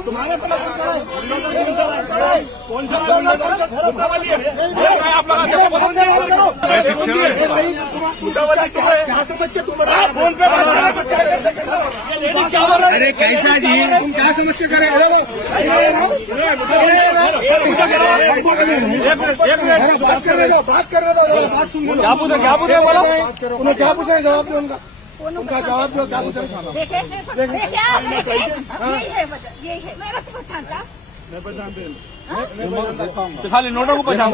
तुम्हारे कौन सा क्या समझ के तुम फोन पे अरे कैसा जी तुम क्या समझ के करे बात कर रहे हो बात सुन क्या पूछे बोलो उन्हें क्या पूछे जवाब दो उनका जवाब दो क्या पूछे यही है मेरा तो पहचान था मैं पहचानते खाली नोटों को पहचान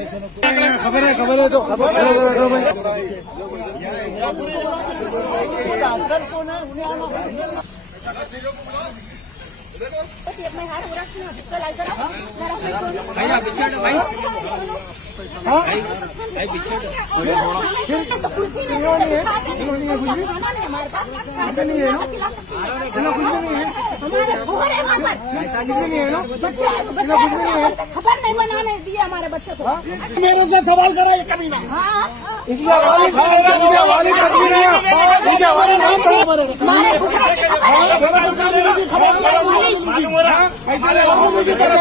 खबर है तो खबर नहीं बनाने दिया हमारे बच्चे को। मेरे से सवाल करो ये कभी ना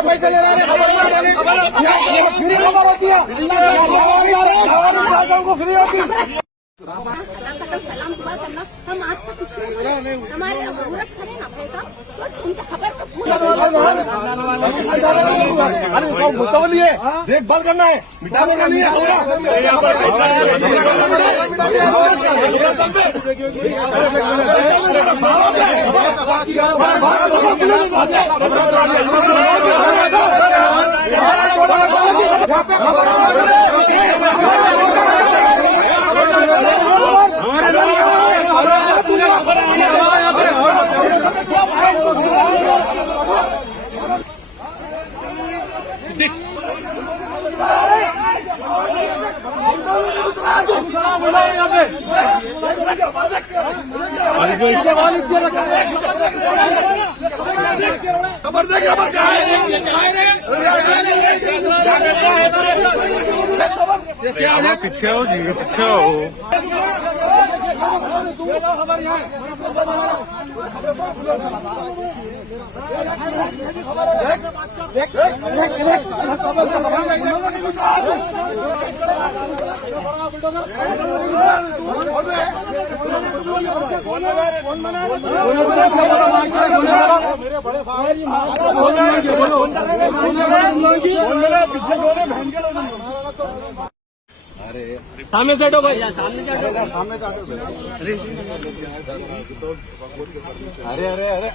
पैसा ले रहा है फ्री होती सलाम दुआ करना हम आज तक कुछ नहीं हमारे उरस करें ना पैसा तो उनके खबर को अरे मुतवली है देखभाल करना है मिटाने का नहीं है खबर दे खबर क्या है पीछे हो जी पीछे हो सामने से हटो भाई सामने से हटो सामने से हटो अरे अरे अरे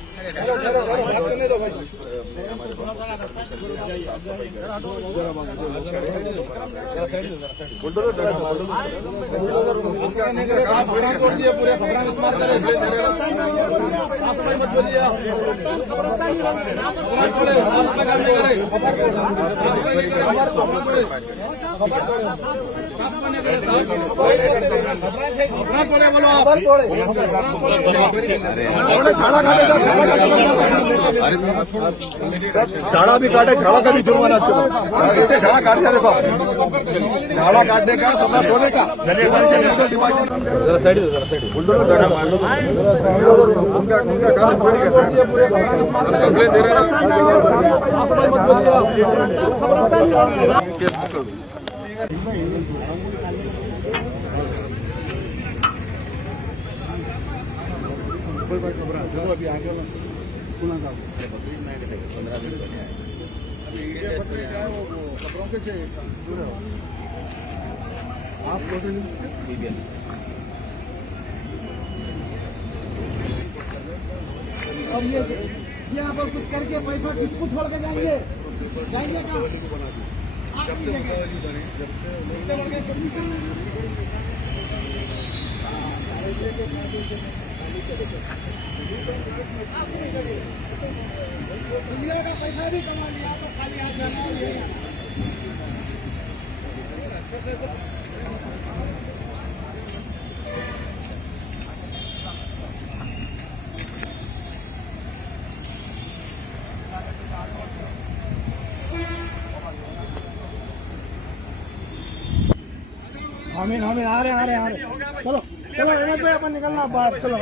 झाड़ा भी काटे झाड़ा का भी जुर्माना इसके झाड़ा काटने देखो झाड़ा काटने का कपड़ा धोने का कंप्लेन दे रहे अभी आगे पुनः पत्रिका है वो खबरों के जुड़े हो आप और ये यहाँ पर कुछ करके पैसा किसको छोड़ के जाएंगे जाएंगे दुनिया का पैसा भी कमा लिया तो खाली हाथ जाना ये आमीन आमीन आ रहे चलो चलो एमएल पे अपन निकलना बाहर चलो